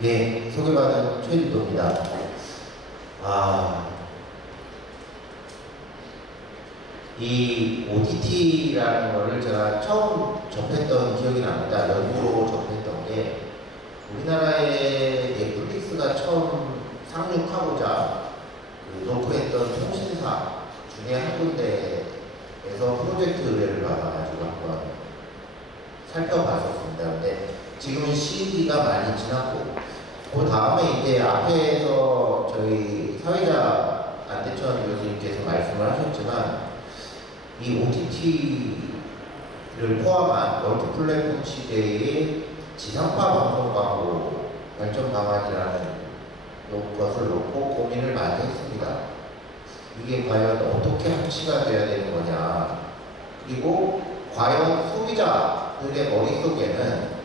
예, 소개받은 최일도입니다. 이 OTT라는 거를 제가 처음 접했던 기억이 납니다. 연구로 접했던 게 우리나라의 넷플릭스가 처음 상륙하고자 놓고 했던 통신사 중에 한 군데에서 프로젝트 의뢰를 받아가지고 한번 살펴봤었습니다. 근데 지금은 시기가 많이 지났고, 그 다음에 이제 앞에서 저희 사회자 안대천 교수님께서 말씀을 하셨지만, 이 OTT를 포함한 멀티 플랫폼 시대의 지상파 방송 광고 발전 방안이라는 것을 놓고 고민을 많이 했습니다. 이게 과연 어떻게 합치가 돼야 되는 거냐, 그리고 과연 소비자들의 머릿속에는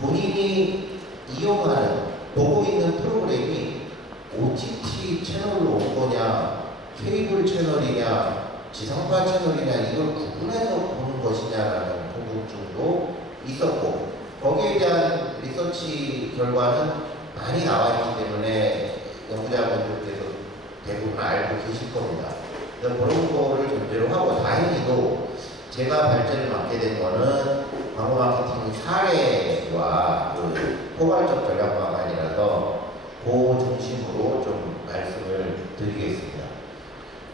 본인이 이용하는, 보고 있는 프로그램이 OTT 채널로 온 거냐, 케이블 채널이냐, 지상파 채널이냐, 이걸 구분해서 보는 것이냐라는 궁금증도 있었고, 거기에 대한 리서치 결과는 많이 나와 있기 때문에 연구자분들께서 대부분 알고 계실 겁니다. 그래서 그런 거를 전제로 하고, 다행히도 제가 발제를 맡게 된 거는 광고 마케팅 사례와 포괄적 전략 방안이라서 그 중심으로 좀 말씀을 드리겠습니다.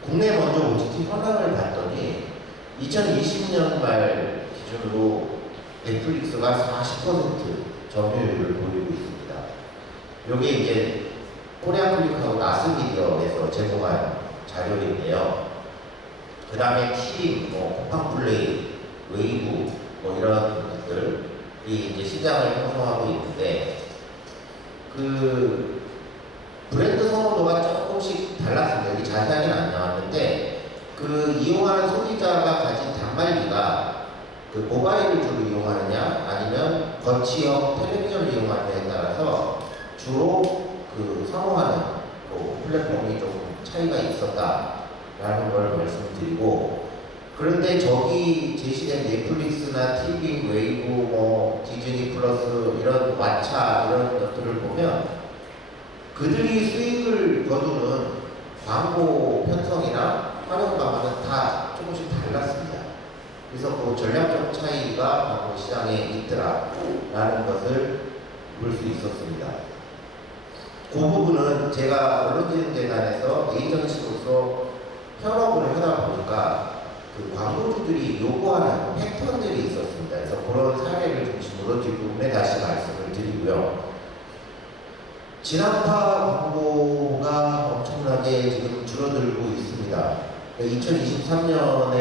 국내 먼저 OTT 현황을 봤더니 2020년 말 기준으로 넷플릭스가 40% 점유율을 보이고 있습니다. 이게 이제 코리안클릭하고 나스미디어에서 제공한 자료인데요. 그 다음에 키링, 쿠팡플레이, 웨이브, 이런 것들이 이제 시장을 형성하고 있는데, 브랜드 선호도가 조금씩 달랐습니다. 여기 자세하게는 안 나왔는데, 이용하는 소비자가 가진 단말기가 모바일을 주로 이용하느냐, 아니면 거치형 텔레비전을 이용하느냐에 따라서 주로 선호하는 플랫폼이 조금 차이가 있었다라는 걸 말씀드리고, 그런데 저기 제시된 넷플릭스나 TV, 웨이브, 디즈니 플러스, 이런 왓챠 이런 것들을 보면 그들이 수익을 거두는 광고 편성이나 활용 방안은 다 조금씩 달랐습니다. 그래서 그 전략적 차이가 광고 시장에 있더라라는 것을 볼 수 있었습니다. 그 부분은 제가 언론진흥재단에서 에이전시로서 현업을 하다 보니까 광고주들이 요구하는 패턴들이 있었습니다. 그래서 그런 사례를 중심으로 뒷부분에 다시 말씀을 드리고요. 지상파 광고가 엄청나게 지금 줄어들고 있습니다. 2023년에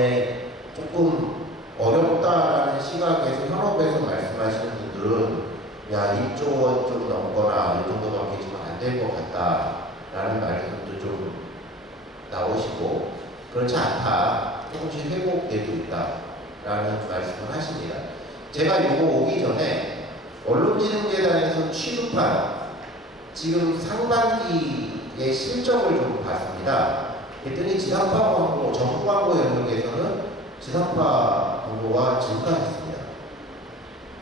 조금 어렵다라는 시각에서 현업에서 말씀하시는 분들은 1조 원 좀 넘거나 이 정도밖에 지금 안 될 것 같다라는 말씀도 좀 나오시고, 그렇지 않다, 조금씩 회복되고 있다라는 말씀을 하십니다. 제가 이거 오기 전에 언론진흥재단에서 취급한 지금 상반기의 실적을 좀 봤습니다. 그랬더니 지상파 광고, 정부 광고 영역에서는 지상파 광고가 증가했습니다.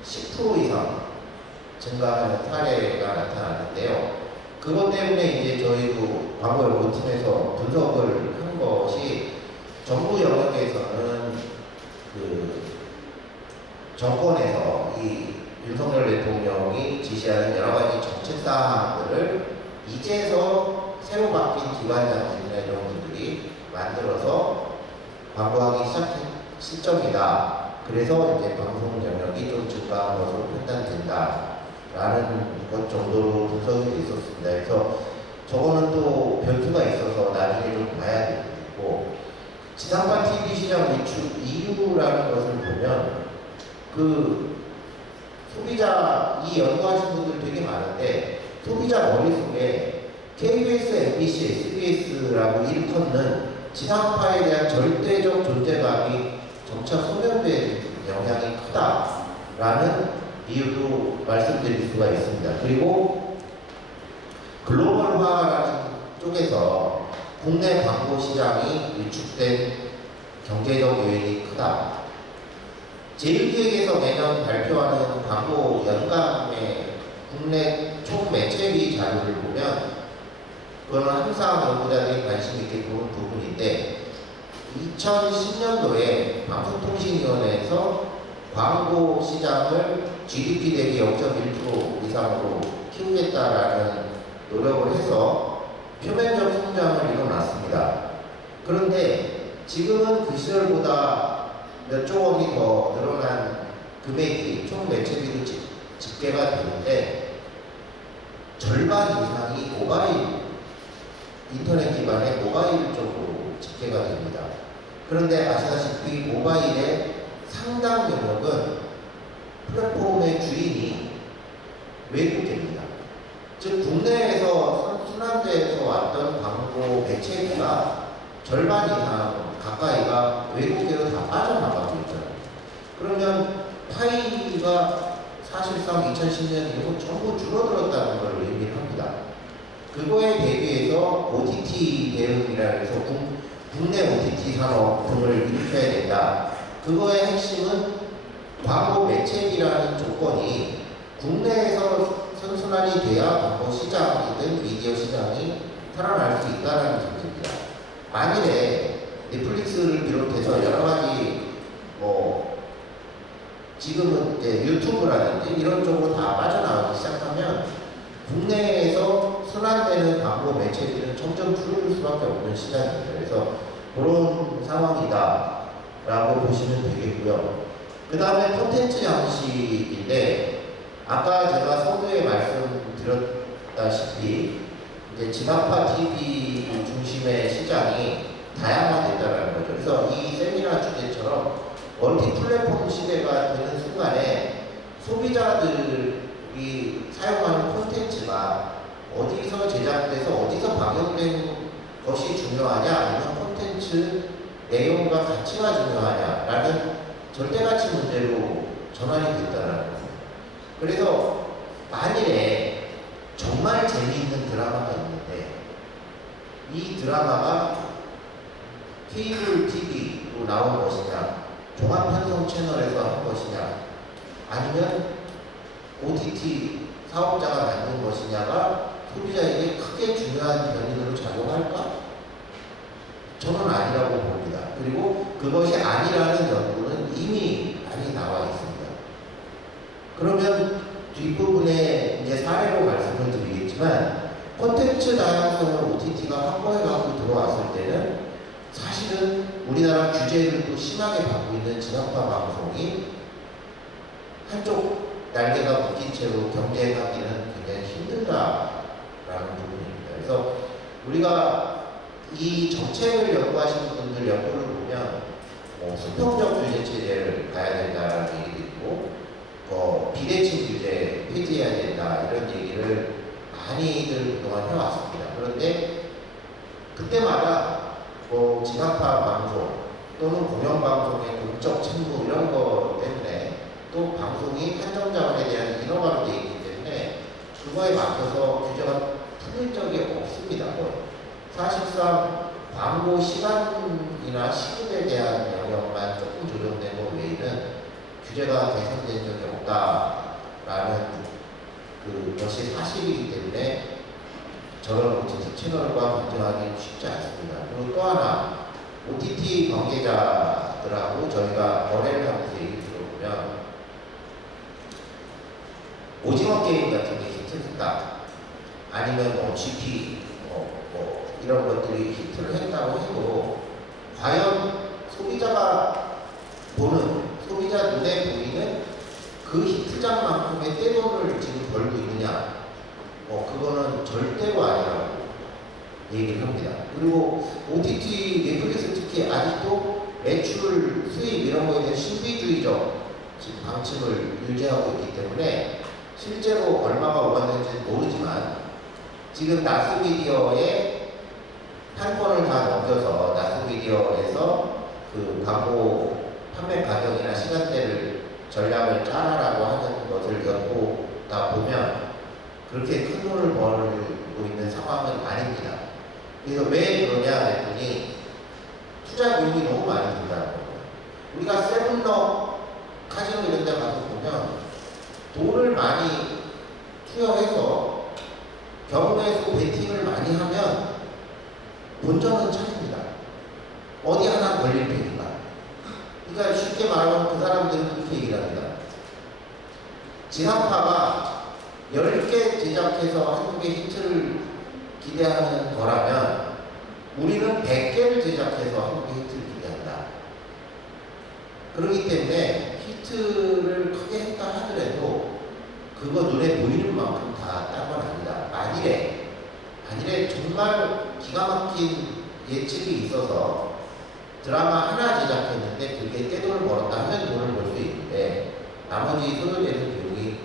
10% 이상 증가하는 사례가 나타났는데요. 그것 때문에 이제 저희도 광고 연구팀에서 분석을 한 것이, 정부 영역에서는 정권에서 이 윤석열 대통령이 지시하는 여러 가지 정책 사항들을 이제서 새로 바뀐 기관장들이나 이런 분들이 만들어서 광고하기 시작한 시점이다. 그래서 이제 방송 영역이 좀 증가한 것으로 판단된다라는 것 정도로 분석이 돼 있었습니다. 그래서 저거는 또 변수가 있어서 나중에 좀 봐야 되고, 지상파 TV 시장 위축 이유라는 것을 보면 소비자, 이 연구하신 분들 되게 많은데, 소비자 머릿속에 KBS, MBC, SBS라고 일컫는 지상파에 대한 절대적 존재감이 점차 소멸된 영향이 크다라는 이유도 말씀드릴 수가 있습니다. 그리고 글로벌화라는 쪽에서 국내 광고 시장이 위축된 경제적 요인이 크다. 제1기획에서 매년 발표하는 광고 연간의 국내 총 매체비 자료를 보면 그거는 항상 연구자들이 관심 있게 보는 부분인데 2010년도에 방송통신위원회에서 광고 시장을 GDP 대비 0.1% 이상으로 키우겠다라는 노력을 해서 표면적 성장을 이뤄놨습니다. 그런데 지금은 그 시절보다 몇 조 원이 더 늘어난 금액이 총 매체비로 집계가 되는데 절반 이상이 모바일 인터넷 기반의 모바일 쪽으로 집계가 됩니다. 그런데 아시다시피 모바일의 상당 영역은 플랫폼의 주인이 외국계입니다. 즉 국내에서 순환돼서 왔던 광고 매체비가 절반 이상 가까이가 외국계로 다 빠져나가고 있잖아요. 그러면 파이가 사실상 2010년 이후 전부 줄어들었다는 걸 의미를 합니다. 그거에 대비해서 OTT 대응이라 해서 국내 OTT 산업 등을 일으켜야 된다. 그거의 핵심은 광고 매체비라는 조건이 국내에서 선순환이 돼야 광고 시장이든 미디어 시장이 살아날 수 있다는 점입니다. 만일에 넷플릭스를 비롯해서 여러 가지 지금은 이제 유튜브라든지 이런 쪽으로 다 빠져나가기 시작하면 국내에서 순환되는 광고 매체비는 점점 줄어들 수밖에 없는 시장입니다. 그래서 그런 상황이다라고 보시면 되겠고요. 그 다음에 콘텐츠 양식인데 아까 제가 서두에 말씀드렸다시피 이제 지상파 TV 중심의 시장이 다양화됐다는 거죠. 그래서 이 세미나 주제처럼 멀티 플랫폼 시대가 되는 순간에 소비자들이 사용하는 콘텐츠가 어디서 제작돼서 어디서 방영된 것이 중요하냐 아니면 콘텐츠 내용과 가치가 중요하냐라는 절대가치 문제로 전환이 됐다는 겁니다. 그래서 만일에 정말 재미있는 드라마가 있는데 이 드라마가 케이블 TV로 나온 것이냐 종합편성 채널에서 한 것이냐 아니면 OTT 사업자가 만든 것이냐가 소비자에게 크게 중요한 변인으로 작용할까? 저는 아니라고 봅니다. 그리고 그것이 아니라는 연구는 이미 많이 나와 있습니다. 그러면 뒷부분에 이제 사례로 말씀을 드리겠지만 콘텐츠 다양성을 OTT가 확보해가지고 들어왔을 때는 사실은 우리나라 규제를 또 심하게 받고 있는 지상파 방송이 한쪽 날개가 묶인 채로 경쟁하기는 굉장히 힘들다라는 부분입니다. 그래서 우리가 이 정책을 연구하시는 분들 연구를 보면 수평적 규제 체제를 가야 된다라는 얘기도 있고 비대칭 규제 폐지해야 된다 이런 얘기를 많이들 그동안 해왔습니다. 그런데 그때마다 지상파 방송 또는 공영방송의 공적 책무 이런 거 때문에 또 방송이 한정자원에 대한 인허가로 되어 있기 때문에 그거에 맞춰서 규제가 풀린 적이 없습니다. 사실상 광고 시간이나 시급에 대한 영역만 조금 조정된 것 외에는 규제가 개선된 적이 없다라는 그것이 사실이기 때문에 저런 OTT 채널과 경쟁하기 쉽지 않습니다. 그리고 또 하나 OTT 관계자들하고 저희가 거래를 하면서 얘기 들어보면 오징어 게임 같은 게 히트했다 아니면 GP 이런 것들이 히트를 했다고 해도 과연 소비자가 보는 소비자 눈에 보이는 그 히트작만큼의 떼돈을 지금 벌고 있느냐 그거는 절대로 아니라고 얘기를 합니다. 그리고 OTT 넷플릭스 특히 아직도 매출, 수입 이런 거에 대한 신비주의적 지금 방침을 유지하고 있기 때문에 실제로 얼마가 오갔는지 모르지만 지금 나스미디어의 판권을 다 넘겨서 나스미디어에서 그 광고 판매 가격이나 시간대를 전략을 짜라라고 하는 것을 엿보다 보면 그렇게 큰 돈을 벌고 있는 상황은 아닙니다. 그래서 왜 그러냐 했더니 투자 비용이 너무 많이 든다는 겁니다. 우리가 세븐럽 카지노 이런 데 가서 보면 돈을 많이 수여해서 경우에서 베팅을 많이 하면 본전은 차립니다. 어디 하나 걸릴 테니까. 그러니까 쉽게 말하면 그 사람들은 그렇게 얘기를 합니다. 지상파가 10개 제작해서 한국의 히트를 기대하는 거라면 우리는 100개를 제작해서 한국의 히트를 기대한다. 그렇기 때문에 히트를 크게 했다 하더라도 그거 눈에 보이는 만큼 다 딴 건 아니다. 만일에 정말 기가 막힌 예측이 있어서 드라마 하나 제작했는데 그게 떼돈을 벌었다 하면 돈을 벌 수 있는데 나머지 소요되는 비용이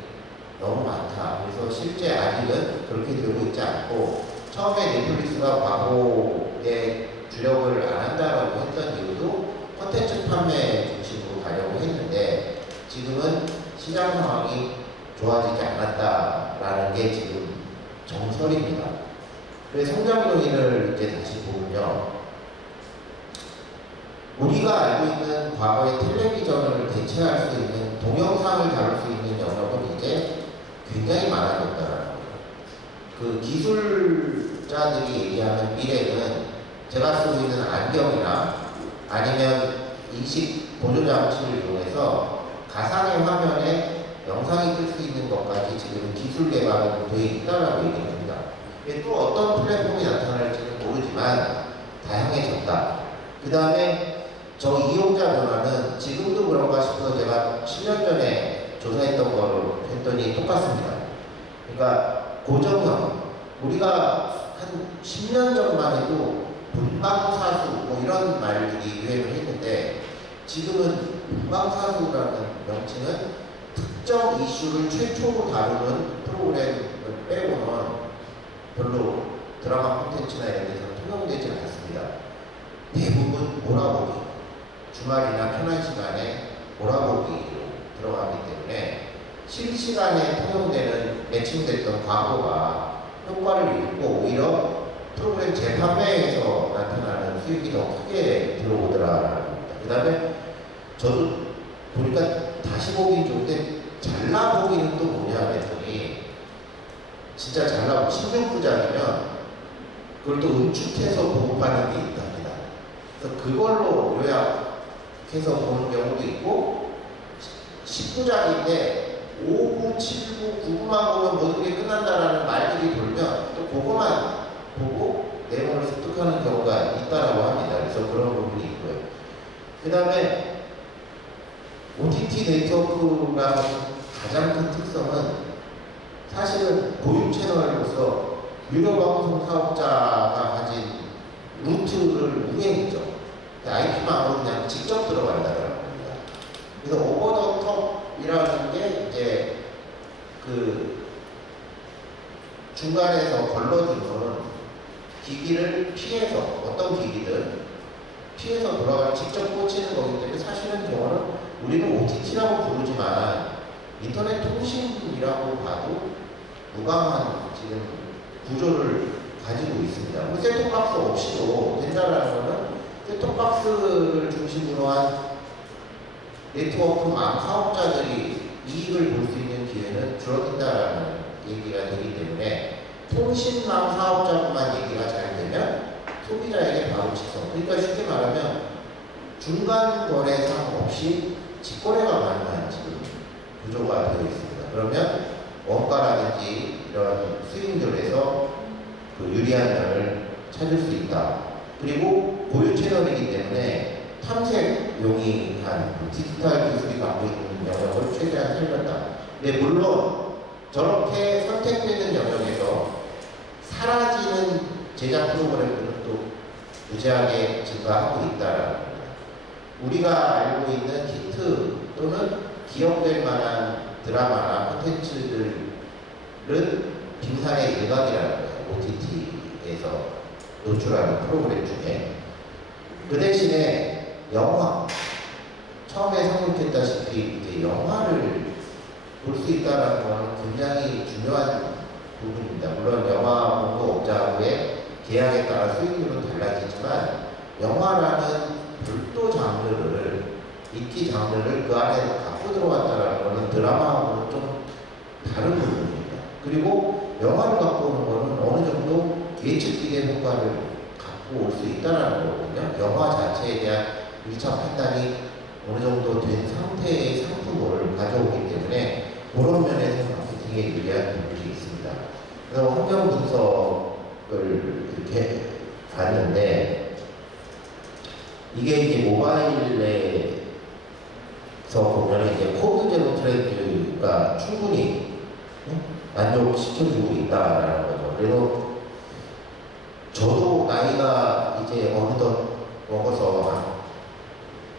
너무 많다. 그래서 실제 아직은 그렇게 되고 있지 않고 처음에 넷플릭스가 광고에 주력을 안 한다라고 했던 이유도 콘텐츠 판매 중심으로 가려고 했는데 지금은 시장 상황이 좋아지지 않았다라는 게 지금 정설입니다. 그래서 성장 요인을 이제 다시 보면요. 우리가 알고 있는 과거의 텔레비전을 대체할 수 있는 동영상을 다룰 수 있는 영역은 이제 굉장히 많아졌다는 거예요. 그 기술자들이 얘기하는 미래는 제가 쓰고 있는 안경이나 아니면 인식 보조 장치를 이용해서 가상의 화면에 영상이 뜰 수 있는 것까지 지금 기술 개발은 되어 있다라고 얘기합니다. 또 어떤 플랫폼이 나타날지는 모르지만 다양해졌다. 그 다음에 저 이용자 변화는 지금도 그런가 싶어서 제가 10년 전에 조사했던 거로 했더니 똑같습니다. 그러니까 고정형, 우리가 한 10년 전만 해도 본방사수 뭐 이런 말들이 유행을 했는데 지금은 본방사수라는 명칭은 특정 이슈를 최초로 다루는 프로그램을 빼고는 별로 드라마 콘텐츠나 이런 데서 통용되지 않습니다. 대부분 몰아보기, 주말이나 편한 시간에 몰아보기로 들어가기 때문에 실시간에 통용되는 매칭됐던 광고가 효과를 잃고 오히려 프로그램 재판매에서 나타나는 수익이 더 크게 들어오더라라는 겁니다. 그 다음에 저도 보니까 다시 보기 좋은데 잘라보기는 또 뭐냐 했더니 진짜 잘라보기 16부작이면 그걸 또 응축해서 보급하는 게 있답니다. 그래서 그걸로 요약해서 보는 경우도 있고 10부작인데 5부, 7부, 9부만 보면 모든 게 끝난다라는 말들이 돌면 또 그거만 보고 내용을 습득하는 경우가 있다라고 합니다. 그래서 그런 부분이 있고요. 그 다음에 OTT 네트워크가 가장 큰 특성은 사실은 보유 채널로서 유료 방송 사업자가 가진 루트를 우회했죠. IP망으로 그냥 직접 들어간다는 겁니다. 그래서 오버 더 톱이라는 게 이제 그 중간에서 걸러주는 기기를 피해서 어떤 기기든 피해서 돌아가 직접 꽂히는 거기 때문에 사실은 경우는 우리는 OTT라고 부르지만 인터넷 통신이라고 봐도 무방한 지금 구조를 가지고 있습니다. 셋톱박스 없이도 된다라는 거는 셋톱박스를 중심으로 한 네트워크망 사업자들이 이익을 볼 수 있는 기회는 줄어든다라는 얘기가 되기 때문에 통신망 사업자만 얘기가 잘 되면 소비자에게 바로 직선. 그러니까 쉽게 말하면 중간 거래상 없이 직거래가 가능한 지금 구조가 되어 있습니다. 그러면 원가라든지 이런 수익률에서 그 유리한 면을 찾을 수 있다. 그리고 고유 채널이기 때문에 탐색 용이한 디지털 기술이 갖고 있는 영역을 최대한 살렸다. 근데 물론 저렇게 선택되는 영역에서 사라지는 제작 프로그램들은 또 무지하게 증가하고 있다라는 겁니다. 우리가 알고 있는 히트 또는 기억될 만한 드라마나 콘텐츠들은 빙산의 일각이라는 거예요. OTT에서 노출하는 프로그램 중에. 그 대신에 영화, 처음에 상륙했다시피 이제 영화를 볼 수 있다는 것은 굉장히 중요한 부분입니다. 물론 영화 공급업자하고의 계약에 따라 수익률은 달라지지만 영화라는 별도 장르를 인기 장르를 그 안에 갖고 들어왔다는 것은 드라마하고는 좀 다른 부분입니다. 그리고 영화를 갖고 오는 거는 어느 정도 예측기의 효과를 갖고 올 수 있다는 거거든요. 영화 자체에 대한 1차 판단이 어느 정도 된 상태의 상품을 가져오기 때문에 그런 면에서 마케팅에 유리한 부분이 있습니다. 그래서 환경 분석을 이렇게 봤는데 이게 이제 모바일에서 보면 이제 코드 제로 트렌드가 충분히 만족시켜주고 있다라는 거죠. 그래서 저도 나이가 이제 어느덧 먹어서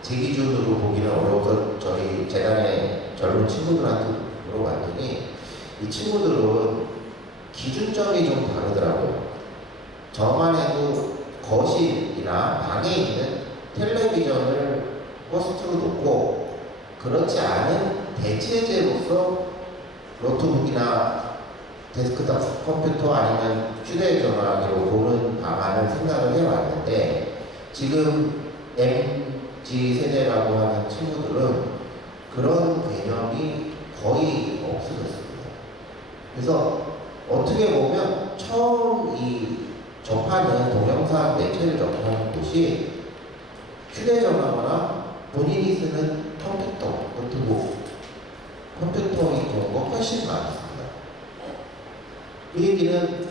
제 기준으로 보기는 어려워서 저희 재단의 젊은 친구들한테 물어봤더니 이 친구들은 기준점이 좀 다르더라고요. 저만 해도 거실이나 방에 있는 텔레비전을 호스트로 놓고 그렇지 않은 대체제로서 노트북이나 데스크탑 컴퓨터 아니면 휴대전화기로 보는 방안을 생각을 해왔는데 지금 MZ 세대라고 하는 친구들은 그런 개념이 거의 없어졌습니다. 그래서 어떻게 보면 처음 접하는 동영상 매체를 접하는 곳이 휴대전화나 본인이 쓰는 컴퓨터, 노트북, 컴퓨터의 경우가 훨씬 많습니다. 그 얘기는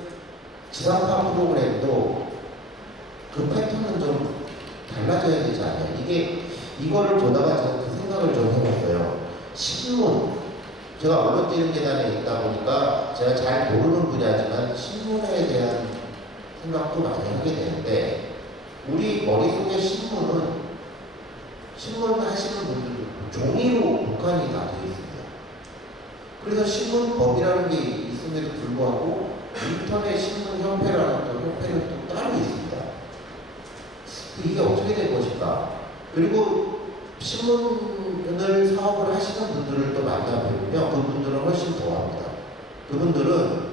지상파 프로그램도 그 패턴은 좀 달라져야 되지 않아요? 이거를 보다가 제가 그 생각을 좀 해봤어요. 신문, 제가 언론진흥재단에 있다 보니까 제가 잘 모르는 분야지만 신문에 대한 생각도 많이 하게 되는데 우리 머릿속에 신문 하시는 분들도 종이로 국한이 다 되어 있습니다. 그래서 신문법이라는 게 있음에도 불구하고 인터넷 신문협회라는 또 협회는 또 따로 있습니다. 이게 어떻게 될 것인가? 그리고 신문을 사업을 하시는 분들을 또 만나보면 그분들은 훨씬 더합니다. 그분들은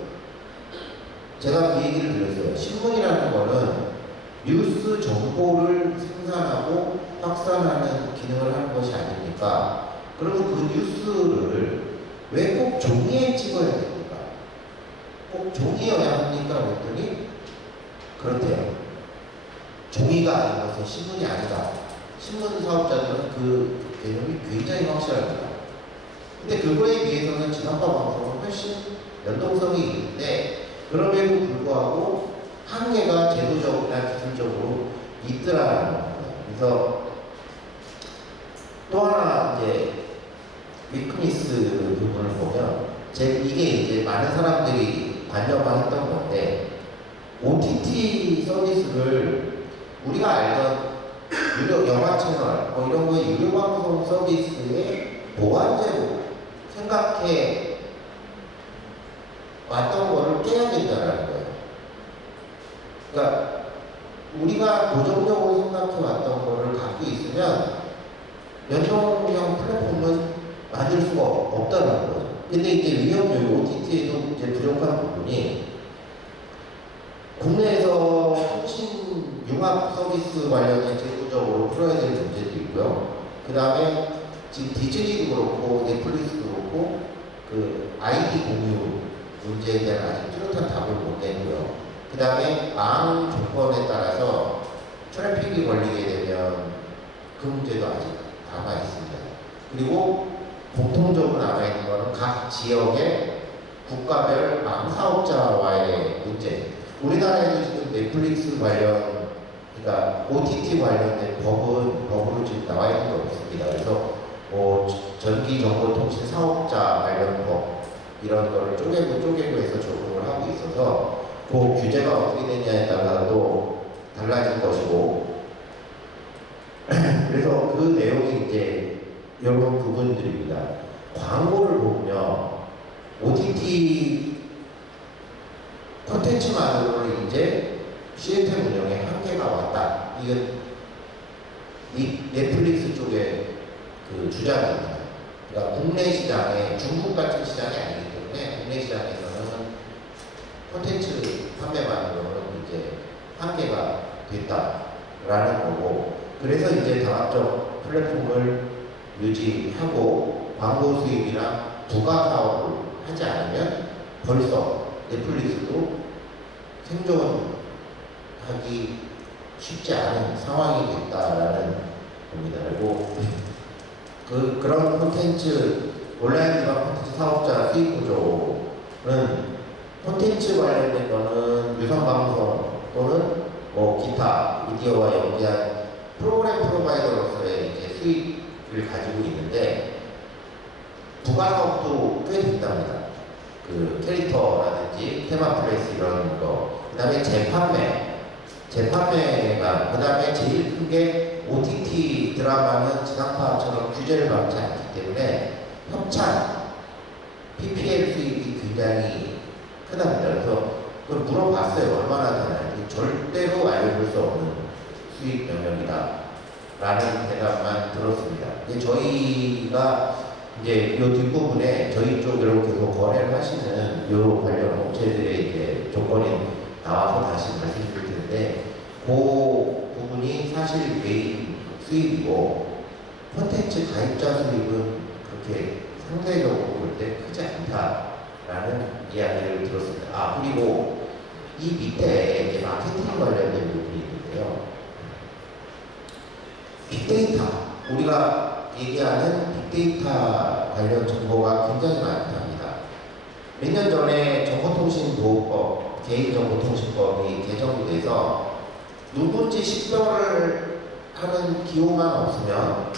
제가 그 얘기를 드렸어요. 신문이라는 거는 뉴스 정보를 생산하고 확산하는 기능을 하는 것이 아닙니까? 그러면 그 뉴스를 왜 꼭 종이에 찍어야 됩니까? 꼭 종이여야 합니까? 그랬더니 그렇대요. 종이가 아니어서 신문이 아니다. 신문 사업자들은 그 개념이 굉장히 확실합니다. 근데 그거에 비해서는 지상파 방송은 훨씬 연동성이 있는데 그럼에도 불구하고 한계가 제도적이나 기술적으로 있더라는 겁니다. 그래서 또 하나 이제 위크니스 부분을 보면 이게 이제 많은 사람들이 관여만 했던 건데 OTT 서비스를 우리가 알던 유료 영화 채널 뭐 이런 거의 유료 방송 서비스의 보완제로 생각해 왔던 거를 깨야 된다는 거예요. 그러니까 우리가 고정적으로 생각해 왔던 거를 갖고 있으면 연동형 플랫폼은 만들 수가 없다는 거죠. 근데 이제 위험률 OTT에도 이제 부족한 부분이 국내에서 통신 융합 서비스 관련된 제도적으로 풀어야 될 문제도 있고요. 그 다음에 지금 디즈니도 그렇고 넷플릭스도 그렇고 그 아이디 공유 문제에 대한 아직 뚜렷한 답을 못 내고요. 그 다음에 망 조건에 따라서 트래픽이 걸리게 되면 그 문제도 아직 남아 있습니다. 그리고 공통적으로 남아있는 것은 각 지역의 국가별 망 사업자와의 문제. 우리나라에도 지금 넷플릭스 관련, 그러니까 OTT 관련된 법으로 지금 나와 있는 게 없습니다. 그래서 뭐 전기정보통신 사업자 관련 법 이런 거를 쪼개고 해서 적용을 하고 있어서 그 규제가 어떻게 되냐에 따라도 달라질 것이고 그래서 그 내용이 이제 이런 부분들입니다. 광고를 보면 OTT 콘텐츠만으로는 이제 시스템 운영에 한계가 왔다. 이건 넷플릭스 쪽의 그 주장입니다. 그러니까 국내 시장에 중국 같은 시장이 아니기 때문에 국내 시장에서는 콘텐츠 판매만으로는 이제 한계가 됐다라는 거고 그래서 이제 다각적 플랫폼을 유지하고 광고 수입이나 부가 사업을 하지 않으면 벌써 넷플릭스도 생존하기 쉽지 않은 상황이 됐다라는 겁니다. 그리고 그런 콘텐츠, 온라인 기반 콘텐츠 사업자 수익 구조는 콘텐츠 관련된 거는 유선방송 또는 뭐 기타 미디어와 연계한 프로그램 프로바이더로서의 이제 수익을 가지고 있는데 부가 사업도 꽤 된답니다. 그 캐릭터라든지 테마 플레이스 이런 거, 그 다음에 재판매가, 그 다음에 제일 큰 게 OTT 드라마는 지상파처럼 규제를 받지 않기 때문에 협찬, PPL 수익이 굉장히 크답니다. 그래서 그걸 물어봤어요. 얼마나 되나요? 절대로 알려줄 수 없는 수익 영역이다 라는 대답만 들었습니다. 이제 저희가 이제 이 뒷부분에 저희 쪽으로 계속 거래를 하시는 이 관련 업체들의 이제 조건이 나와서 다시 말씀드릴 텐데, 그 부분이 사실 메인 수익이고 콘텐츠 가입자 수익은 그렇게 상대적으로 볼 때 크지 않다라는 이야기를 들었습니다. 아, 그리고 이 밑에 이제 마케팅 관련된 부분이 있는데요. 빅데이터, 우리가 얘기하는 빅데이터 관련 정보가 굉장히 많답니다. 몇 년 전에 정보통신보호법, 개인정보통신법이 개정이 돼서 누군지 식별을 하는 기호만 없으면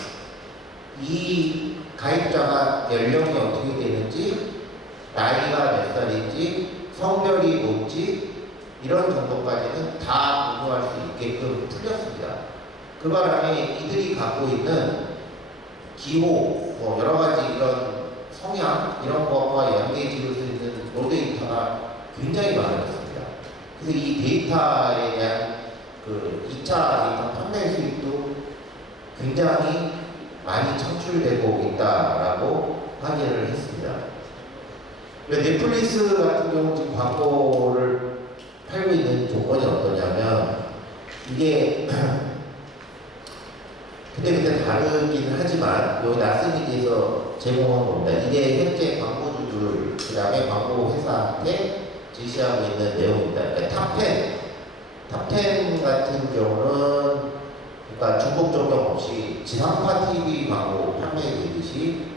이 가입자가 연령이 어떻게 되는지, 나이가 몇 살인지, 성별이 뭔지 이런 정도까지는 다 보고할 수 있게끔 풀렸습니다. 그 바람에 이들이 갖고 있는 기호, 뭐 여러 가지 이런 성향 이런 것과 연계해 지을 수 있는 로데이터가 굉장히 많아졌습니다. 그래서 이 데이터에 대한 그 2차 데이터 판매 수익도 굉장히 많이 창출되고 있다라고 확인을 했습니다. 넷플릭스 같은 경우 지금 광고를 팔고 있는 조건이 어떠냐면, 이게 그때 다르긴 하지만 여기 나스미디에서 제공한 겁니다. 이게 현재 광고주들, 그 다음에 광고 회사한테 지시하고 있는 내용입니다. 그러니까 탑10 같은 경우는 그러니까 중복 적용 없이 지상파 TV 광고 판매되듯이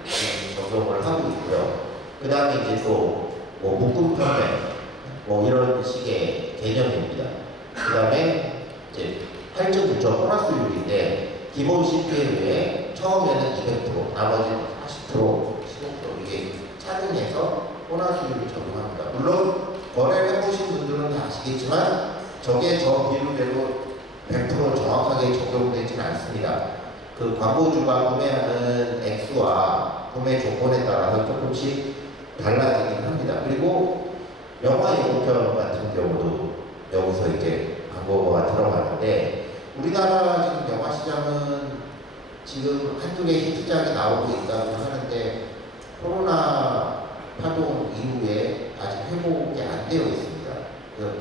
적용을 하고 있고요. 그 다음에 이제 또 뭐 묶음 판매, 뭐 이런 식의 개념입니다. 그 다음에 이제 8.9점 보너스율인데 기본 CPM에 처음에는 200%, 나머지는 40%, 15% 이게 차등해서 보너스율을 적용합니다. 물론 거래를 해보신 분들은 다 아시겠지만 저게 저 비율대로 100% 정확하게 적용되지는 않습니다. 그 광고주가 구매하는 액수와 구매 조건에 따라서 조금씩 달라지긴 합니다. 그리고 영화 예고편 같은 경우도 여기서 이제 광고가 들어가는데, 우리나라 지금 영화 시장은 지금 한두 개 히트작이 나오고 있다고 하는데 코로나 파동 이후에 아직 회복이 안 되어 있습니다.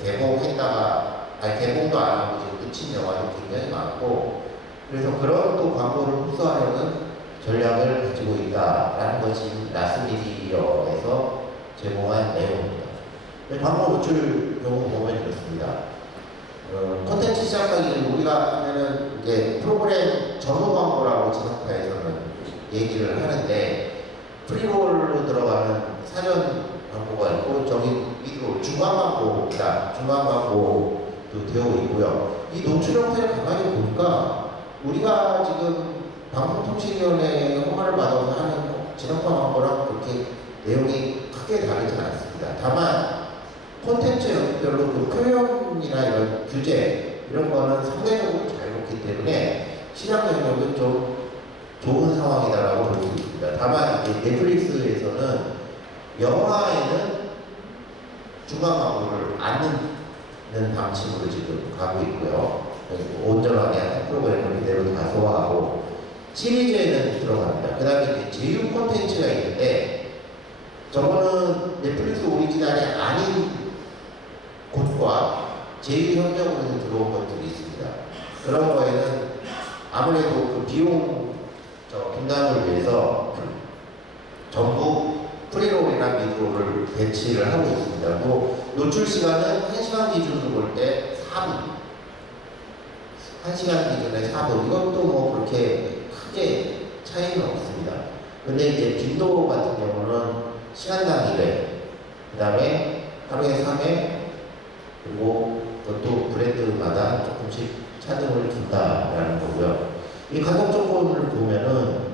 개봉도 안 하고 지금 끝인 영화도 굉장히 많고, 그래서 그런 또 광고를 흡수하려는 전략을 가지고 있다라는 것이 나스미디어에서 제공한 내용입니다. 광고 노출 경우 보면 이렇습니다. 콘텐츠 시작하기 전에 우리가 하면은 이제 프로그램 전후 광고라고 지상파에서는 얘기를 하는데, 프리롤로 들어가는 사전 광고가 있고, 저기 밑으로 중간 광고입니다. 중간 광고도 되어 있고요. 이 노출 형태를 가만히 보니까 우리가 지금 방송통신위원회의 허가를 받아서 하는 지상파 광고랑 그렇게 내용이 크게 다르지 않습니다. 다만 콘텐츠 영역별로 그 표현이나 이런 규제 이런 거는 상대적으로 자유롭기 때문에 시장 영역은 좀 좋은 상황이다라고 볼 수 있습니다. 다만 이제 넷플릭스에서는 영화에는 중간 광고를 안 넣는 방식으로 지금 가고 있고요. 온전하게 프로그램을 그대로 다 소화하고 시리즈에는 들어갑니다. 그 다음에 제휴 콘텐츠가 있는데, 저거는 넷플릭스 오리지널이 아닌 곳과 제휴 협력으로 들어온 것들이 있습니다. 그런 거에는 아무래도 그 비용 분담을 위해서 전부 프리롤이나 미드롤을 배치를 하고 있습니다. 또 노출 시간은 1시간 기준으로 볼 때 4분. 1시간 기준에 4분. 이것도 뭐 그렇게 크게 차이는 없습니다. 근데 이제 빈도 같은 경우는 시간당 1회, 그 다음에 하루에 3회, 그리고 그것도 브랜드마다 조금씩 차등을 준다라는 거고요. 이 가격 조건을 보면은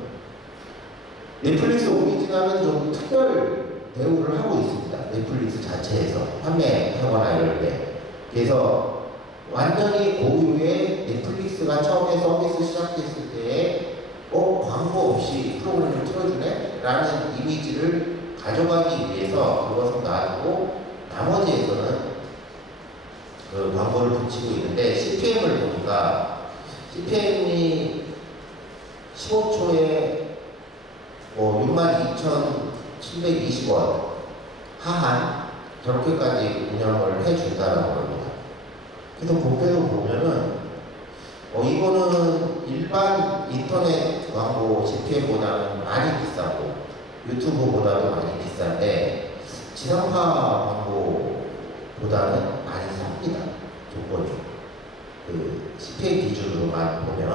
넷플릭스 오리지널은 좀 특별 대우를 하고 있습니다. 넷플릭스 자체에서 판매하거나 이럴 때. 그래서 완전히 고유의 넷플릭스가 처음에 서비스 시작했을 때에 광고 없이 프로그램을 틀어주네? 라는 이미지를 가져가기 위해서 그것을 놔두고 나머지에서는 그 광고를 붙이고 있는데 CPM을 보니까 CPM이 15초에 62,720원 하한 저렇게까지 운영을 해준다는 겁니다. 그래서 본편을 보면은 이거는 일반 인터넷 광고 CPM보다는 많이 비싸고 유튜브보다도 많이 비싼데 지상파 광고보다는 많이 삽니다. 조건이 그 CPM 기준으로만 보면.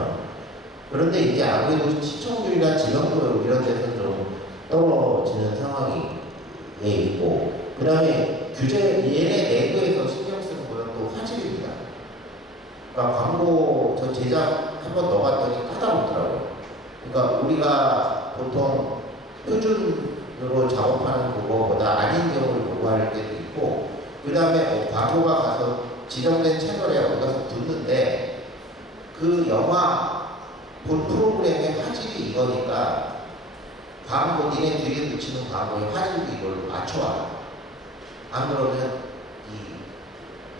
그런데 이제 아무래도 시청률이나 지명도 이런 데서 좀 떨어지는 상황이 있고, 그 다음에 규제 얘네 내부에서 신경 쓰는 거는 또 화질입니다. 그러니까 광고 저 제작 한번 넣어봤더니 까다롭더라고요. 그러니까 우리가 보통 표준으로 작업하는 그거보다 아닌 경우를 요구할 때도 있고, 그 다음에 광고가 가서 지정된 채널에 어디 가서 듣는데 그 영화 본 프로그램의 화질이 이거니까 광고 니네 뒤에 붙이는 광고의 화질도 이걸 맞춰와. 안 그러면 이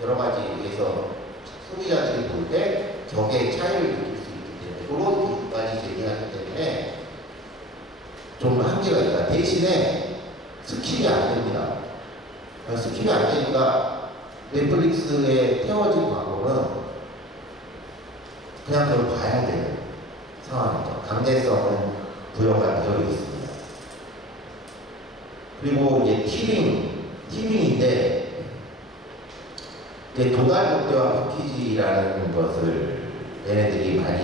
여러 가지에서 소비자들이 볼 때 격의 차이를 느낄 수 있기 때문에 그런 부분까지 제기하기 때문에 좀 한계가 있다. 대신에 스킵이 안 됩니다. 스킵이 안 되니까 넷플릭스에 태워진 광고는 그냥 그걸 봐야 되는 상황이죠. 강제성은 부여가 되어 있습니다. 그리고 이제 티빙인데 도달 극대화 패키지라는 것을 얘네들이 많이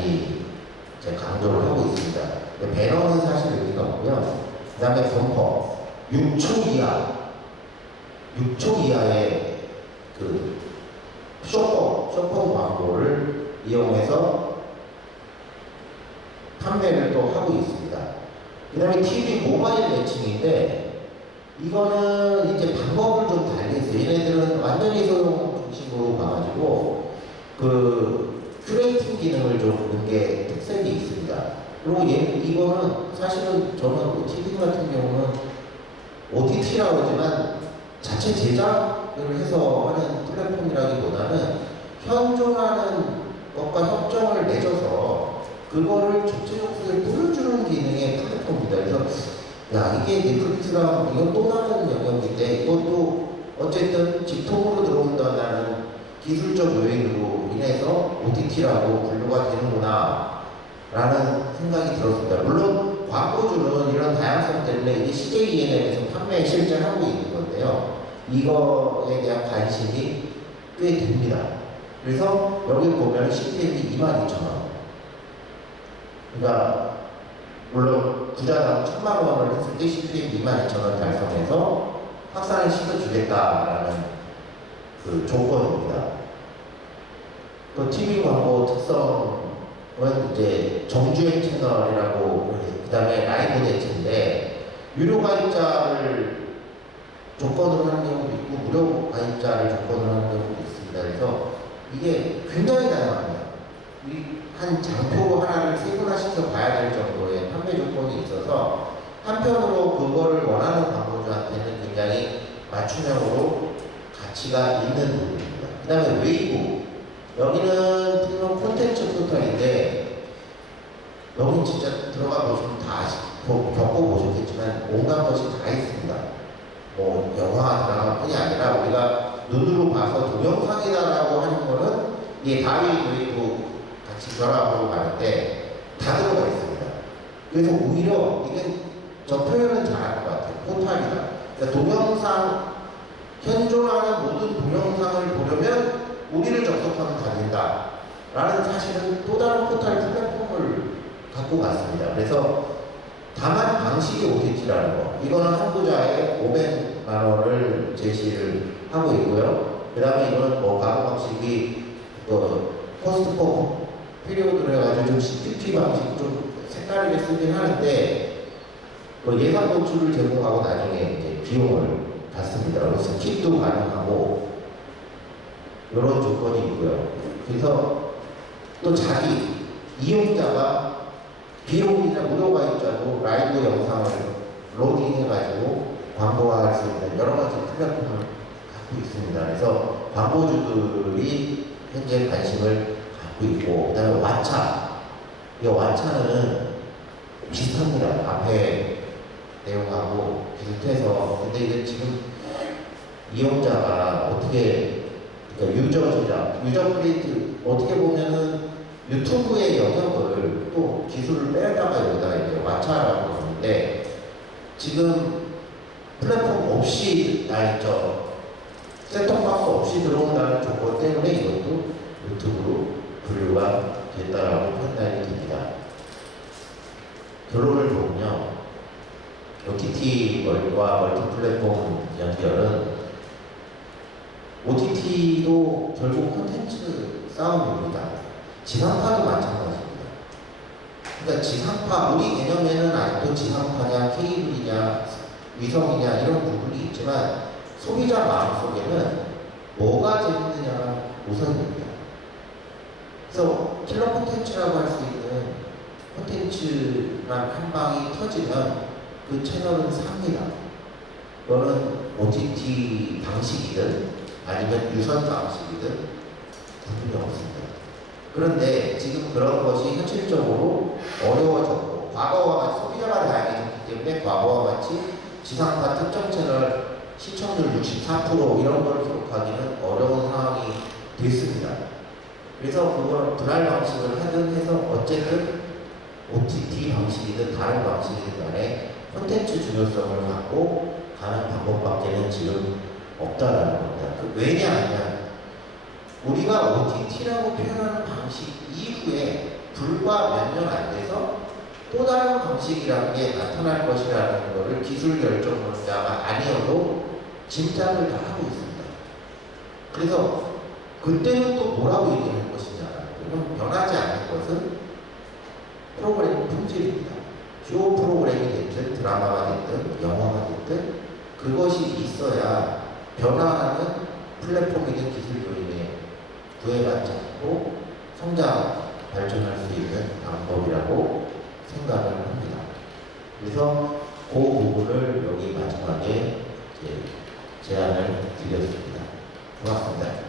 강조를 하고 있습니다. 배너는 사실 의미가 없고요. 그 다음에 범퍼 6초 이하의 그 쇼폰 광고를 이용해서 판매를 또 하고 있습니다. 그 다음에 TV 모바일 매칭인데 이거는 이제 방법을 좀 달리했어요. 얘네들은 완전히 소형 중심으로 가가지고 그 큐레이팅 기능을 좀 넣는 게 특색이 있습니다. 그리고 이거는 사실은 저는 TV 같은 경우는 OTT라고 하지만 자체 제작을 해서 하는 플랫폼이라기보다는 현존하는 것과 협정을 맺어서 그거를 전체적으로 보여주는 기능의 플랫폼입니다. 그래서 이게 넷플릭스랑 이건 또 다른 영역인데 이것도 어쨌든 직통으로 들어온다는 기술적 요인으로 인해서 OTT라고 분류가 되는구나 라는 생각이 들었습니다. 물론 광고주는 이런 다양성 때문에 이게 CJENM에서 판매 실제 하고 있는 건데요. 이거에 대한 관심이 꽤 됩니다. 그래서 여기 보면 CPM이 22,000원. 그러니까 물론 부자당 1,000만 원을 했을 때 CPM 22,000원 달성해서 확산을 시켜주겠다라는 그 조건입니다. 또 TV 광고 특성은 이제 정주행 채널이라고 그 다음에 라이브 대체인데 유료 가입자를 조건으로 하는 경우도 있고 무료 가입자를 조건으로 하는 경우도 있습니다. 그래서 이게 굉장히 다양합니다. 한 장표 하나를 세분화시켜 봐야 될 정도의 판매 조건이 있어서 한편으로 그거를 원하는 광고주한테는 굉장히 맞춤형으로 가치가 있는 부분입니다. 그 다음에 웨이브 여기는 프리미엄 콘텐츠 포털인데 여기 진짜 들어가 보시면 다 겪어보셨겠지만 온갖 것이 다 있습니다. 뭐 영화, 드라마뿐이 아니라 우리가 눈으로 봐서 동영상이다라고 하는 거는 이게 다윈 웨이브 같이 결합으로 가는 때 다 들어가 있습니다. 그래서 오히려 이게 저 표현은 잘할 것 같아요. 포탈이다. 그러니까 동영상, 현존하는 모든 동영상을 보려면 우리를 접속하면 다 된다. 라는 사실은 또 다른 포털 플랫폼을 갖고 갔습니다. 그래서 다만 방식이 OTT라는 거. 이거는 한부자에 500만 원을 제시를 하고 있고요. 그 다음에 이거는 뭐 가공 방식이 코스트코 피리오드로 해가지고 좀 CPT 방식 좀 색다르게 쓰긴 하는데 예산 노출을 제공하고 나중에 이제 비용을 받습니다. 그래서 스킵도 가능하고 이런 조건이 있고요. 그래서 또 자기 이용자가 비용이나 무료 가입자도 라이브 영상을 로딩해가지고 광고화할 수 있는 여러 가지 플랫폼을 갖고 있습니다. 그래서 광고주들이 현재 관심을 갖고 있고, 그 다음에 왓챠. 이 왓챠는 비슷합니다. 앞에 내용하고 비슷해서. 근데 이게 지금 이용자가 어떻게, 그러니까 유저 제작, 유저 크리에이트, 어떻게 보면은 유튜브의 영역을 또 기술을 빼다가 여기다가 이제 왓챠라고 하는데, 지금 플랫폼 없이, 셋톱박스 없이 들어온다는 조건 때문에 이것도 유튜브로 분류가 됐다라고 판단이 됩니다. 결론을 보면요, OTT와 멀티 플랫폼 연결은 OTT도 결국 콘텐츠 싸움입니다. 지상파도 마찬가지입니다. 그러니까 지상파, 우리 개념에는 아직도 지상파냐, 케이블이냐, 위성이냐 이런 부분이 있지만 소비자 마음속에는 뭐가 재밌느냐가 우선입니다. 그래서 킬러 콘텐츠라고 할 수 있는 콘텐츠만 한 방이 터지면 그 채널은 삽니다. 그거는 OTT 방식이든 아니면 유선 방식이든 구분이 없습니다. 그런데 지금 그런 것이 현실적으로 어려워졌고, 과거와 같이 소비자가 다양해졌기 때문에 과거와 같이 지상파 특정 채널 시청률 64% 이런 걸 기록하기는 어려운 상황이 됐습니다. 그래서 그걸 분할 방식을 하든 해서 어쨌든 OTT 방식이든 다른 방식이든 간에 콘텐츠 중요성을 갖고 가는 방법밖에는 지금 없다라는 겁니다. 왜냐하면 우리가 OTT라고 표현하는 방식 이후에 불과 몇 년 안 돼서 또 다른 방식이라는 게 나타날 것이라는 것을 기술 결정론자가 아니어도 짐작을 다 하고 있습니다. 그래서 그때는 또 뭐라고 얘기할 것이냐. 그럼 변하지 않는 것은 프로그램 품질입니다. 쇼 프로그램이 됐든 드라마가 됐든 영화가 됐든 그것이 있어야 변화하는 플랫폼이든 기술 요인에 구애받지 않고 성장, 발전할 수 있는 방법이라고 생각을 합니다. 그래서 그 부분을 여기 마지막에 제안을 드렸습니다. 고맙습니다.